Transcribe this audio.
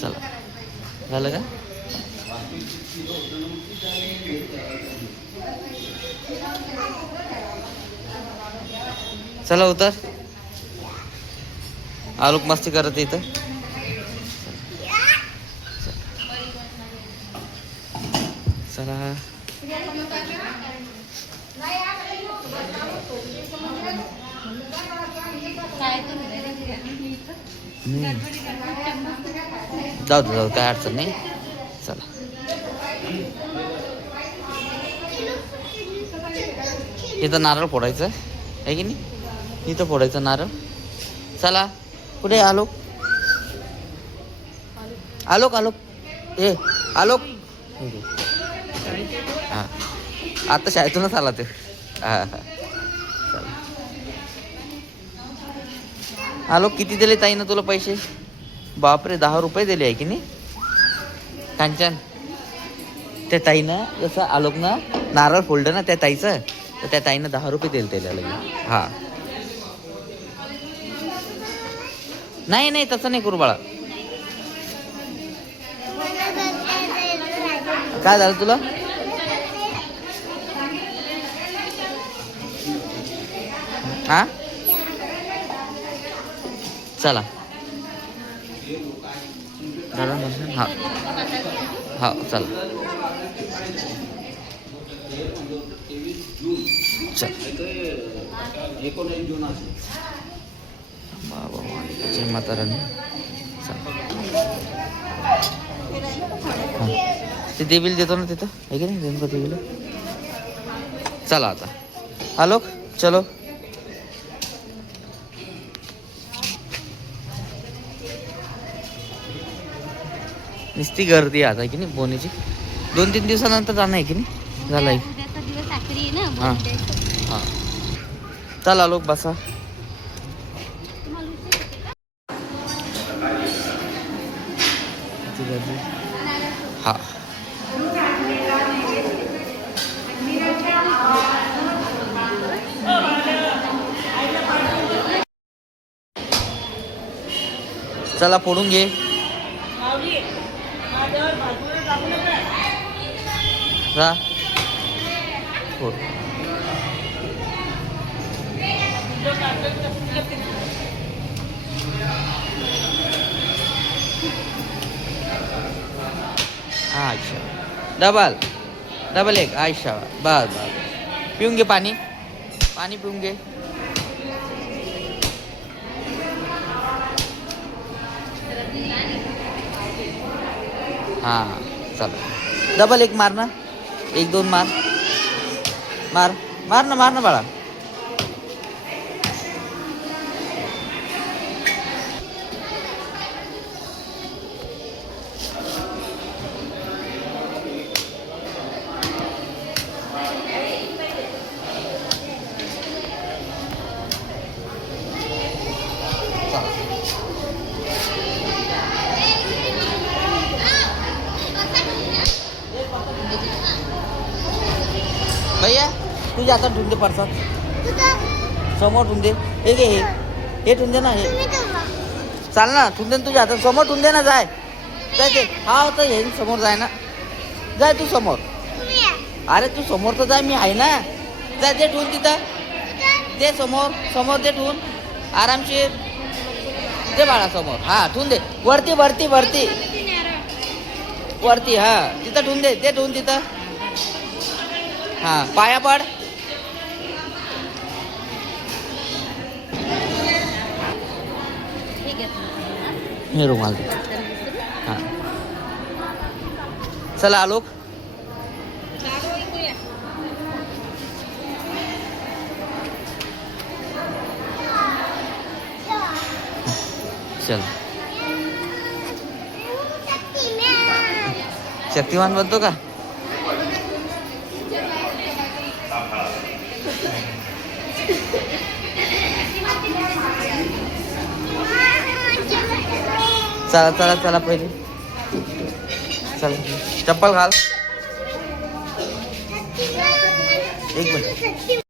चला झालं का? चला उतर. आलोक मस्ती करत इथं. चला जाऊ दे जाऊ, काय अडचण नाही. चला इथं नारळ फोडायचं आहे की नाही? इथं फोडायचं नारळ. चला कुठे आलोक? आलोक आलोक ए आलोक. हां आता शाळेतूनच आला ते. हां हां चला. आलोक किती दिले ताईनं तुला पैसे? बापरे 10 रुपये दिले आहे की नाही? कांचन त्या ताईनं जसं आलोकनं नारळ फोल्ड ना त्या ताईचं, तर त्या ताईनं 10 रुपये दिले त्याला लगेच. हां नाही नाही तसं नाही करू बाळा. काय झालं तुला? हा चला हा हा चला चल. बाबा जय माता रानी. ते देवीला देतो ना तिथं आहे की नाही? रेणुका देवीला. चला आता आलोक चलो. नुसती गर्दी आता आहे की नाही बोनीची. 2-3 दिवसानंतर जाणं आहे की नाही? झालं आहे. हां हां चला आलोक बसा. हा चला फोडून घे. जा फोड. अच्छा डबल एक. आयशा बस बस. पिऊन घे पाणी. पाणी पिऊन घे. हां चला डबल एक मार ना. 1-2 मार मार मार ना बाळा. भैया तुझ्या हातात ठेवून दे परसात. समोर ठेवून दे. हे घे हे ठेवून दे ना. हे चाल ना ठेवून दे ना तुझ्या हातात. समोर ठेवून दे ना. जाय जाय ते. हा होतं हे समोर जाय ना. जाय तू समोर. अरे तू समोर तर जाय. मी आहे ना. जाय ते ठेवून तिथं. दे समोर दे ठेवून. आरामशीर दे बाळा समोर. हा ठेवून दे. वरती वरती वरती वरती. हा तिथं ठेवून दे. ते ठेवून तिथं. हां पाया पड. हे रुमाल दे. हां चला आलोक. चल शक्तिमान बनतो का? चला चला चला पहिले चला चप्पल घाल. 1 मिनिट.